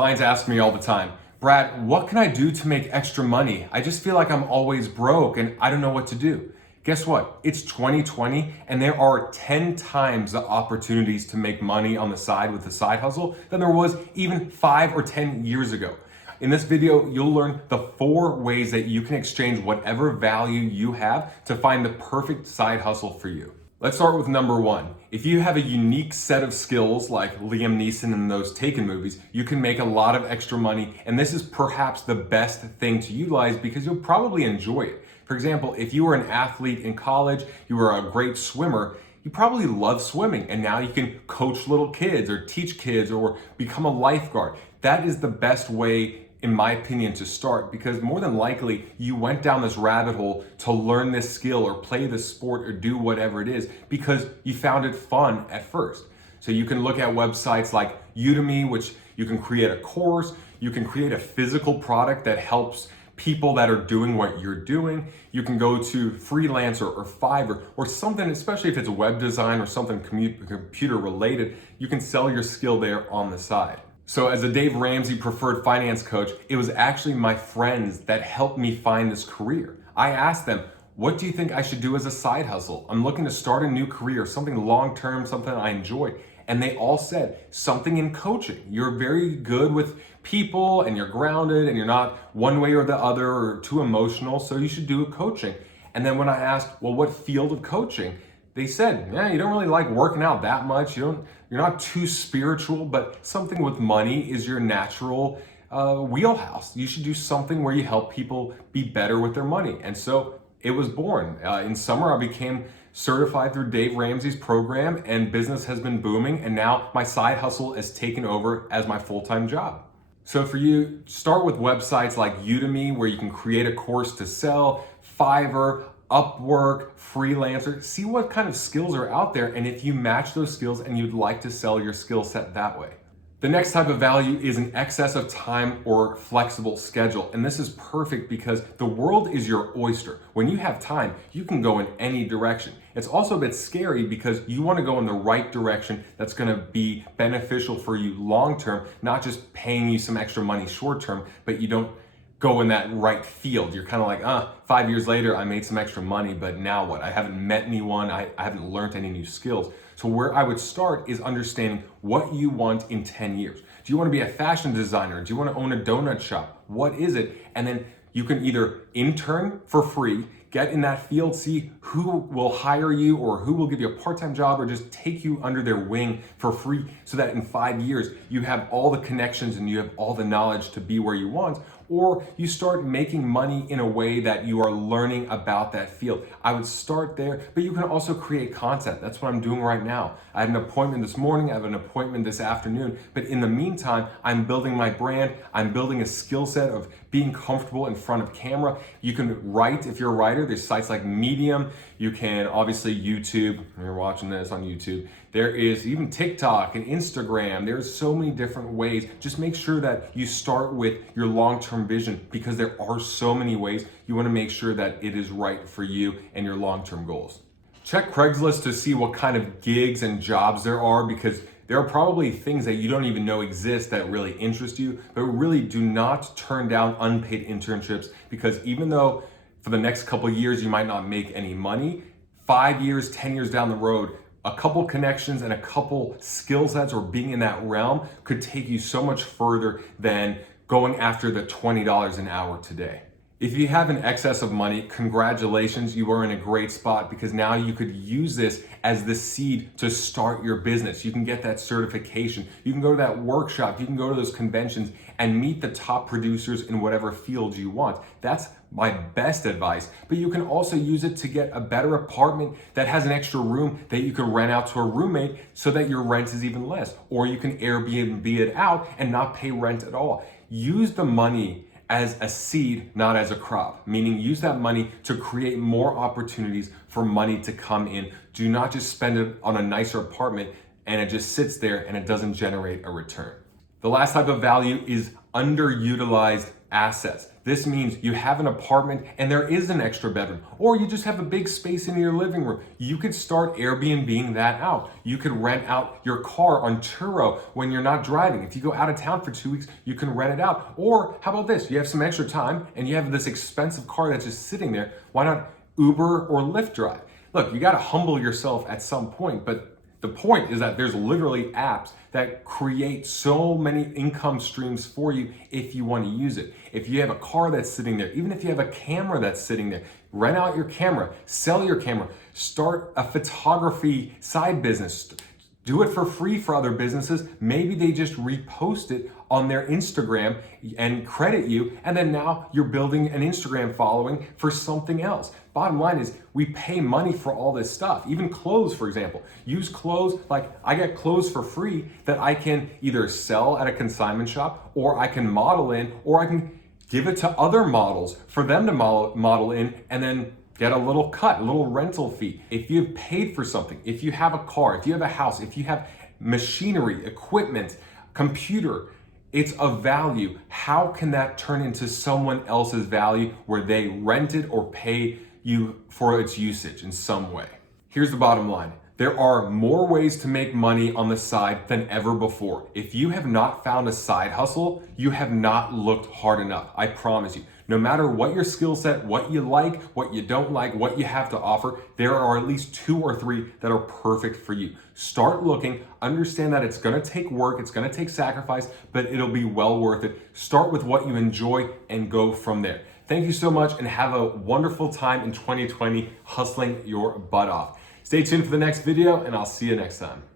Clients ask me all the time, Brad, what can I do to make extra money? I just feel like I'm always broke and I don't know what to do. Guess what? It's 2020 and there are 10 times the opportunities to make money on the side with a side hustle than there was even 5 or 10 years ago. In this video, you'll learn the 4 ways that you can exchange whatever value you have to find the perfect side hustle for you. Let's start with number 1. If you have a unique set of skills like Liam Neeson in those Taken movies, you can make a lot of extra money, and this is perhaps the best thing to utilize because you'll probably enjoy it. For example, if you were an athlete in college, you were a great swimmer, you probably love swimming, and now you can coach little kids or teach kids or become a lifeguard. That is the best way, in my opinion, to start, because more than likely you went down this rabbit hole to learn this skill or play this sport or do whatever it is because you found it fun at first. So you can look at websites like Udemy, which you can create a course, you can create a physical product that helps people that are doing what you're doing. You can go to Freelancer or Fiverr or something, especially if it's web design or something computer related, you can sell your skill there on the side. So as a Dave Ramsey preferred finance coach, it was actually my friends that helped me find this career. I asked them, what do you think I should do as a side hustle? I'm looking to start a new career, something long-term, something I enjoy. And they all said, something in coaching. You're very good with people and you're grounded and you're not one way or the other or too emotional, so you should do coaching. And then when I asked, well, what field of coaching? They said, yeah, you don't really like working out that much. You're not too spiritual, but something with money is your natural wheelhouse. You should do something where you help people be better with their money. And so it was born. In summer, I became certified through Dave Ramsey's program, and business has been booming. And now my side hustle has taken over as my full-time job. So for you, start with websites like Udemy, where you can create a course to sell, Fiverr, Upwork, Freelancer, see what kind of skills are out there and if you match those skills and you'd like to sell your skill set that way. The next type of value is an excess of time or flexible schedule. And this is perfect because the world is your oyster. When you have time, you can go in any direction. It's also a bit scary because you want to go in the right direction that's going to be beneficial for you long-term, not just paying you some extra money short-term, but you don't go in that right field. You're kind of like, 5 years later, I made some extra money, but now what? I haven't met anyone. I haven't learned any new skills. So where I would start is understanding what you want in 10 years. Do you want to be a fashion designer? Do you want to own a donut shop? What is it? And then you can either intern for free, get in that field, see who will hire you or who will give you a part-time job or just take you under their wing for free so that in 5 years you have all the connections and you have all the knowledge to be where you want, or you start making money in a way that you are learning about that field. I would start there, but you can also create content. That's what I'm doing right now. I had an appointment this morning, I have an appointment this afternoon, but in the meantime, I'm building my brand, I'm building a skill set of being comfortable in front of camera. You can write if you're a writer. There's sites like Medium. You can obviously YouTube, you're watching this on YouTube. There is even TikTok and Instagram. There's so many different ways. Just make sure that you start with your long-term vision because there are so many ways. You want to make sure that it is right for you and your long-term goals. Check Craigslist to see what kind of gigs and jobs there are because there are probably things that you don't even know exist that really interest you, but really do not turn down unpaid internships because even though for the next couple of years you might not make any money, 5 years, 10 years down the road, a couple connections and a couple skill sets or being in that realm could take you so much further than going after the $20 an hour today. If you have an excess of money, congratulations, you are in a great spot because now you could use this as the seed to start your business. You can get that certification, you can go to that workshop, you can go to those conventions and meet the top producers in whatever field you want. That's my best advice, but you can also use it to get a better apartment that has an extra room that you can rent out to a roommate so that your rent is even less, or you can Airbnb it out and not pay rent at all. Use the money as a seed, not as a crop, meaning use that money to create more opportunities for money to come in. Do not just spend it on a nicer apartment and it just sits there and it doesn't generate a return. The last type of value is underutilized assets. This means you have an apartment and there is an extra bedroom, or you just have a big space in your living room. You could start Airbnb-ing that out. You could rent out your car on Turo when you're not driving. If you go out of town for 2 weeks, you can rent it out. Or how about this? You have some extra time and you have this expensive car that's just sitting there. Why not Uber or Lyft drive? Look, you got to humble yourself at some point, but the point is that there's literally apps that create so many income streams for you if you want to use it. If you have a car that's sitting there, even if you have a camera that's sitting there, rent out your camera, sell your camera, start a photography side business. Do it for free for other businesses. Maybe they just repost it on their Instagram and credit you, and then now you're building an Instagram following for something else. Bottom line is we pay money for all this stuff. Even clothes, for example. Use clothes, like I get clothes for free that I can either sell at a consignment shop, or I can model in, or I can give it to other models for them to model in, and then get a little cut, a little rental fee. If you've paid for something, if you have a car, if you have a house, if you have machinery, equipment, computer, it's of value. How can that turn into someone else's value where they rent it or pay you for its usage in some way? Here's the bottom line. There are more ways to make money on the side than ever before. If you have not found a side hustle, you have not looked hard enough. I promise you. No matter what your skill set, what you like, what you don't like, what you have to offer, there are at least 2 or 3 that are perfect for you. Start looking, understand that it's gonna take work, it's gonna take sacrifice, but it'll be well worth it. Start with what you enjoy and go from there. Thank you so much and have a wonderful time in 2020 hustling your butt off. Stay tuned for the next video and I'll see you next time.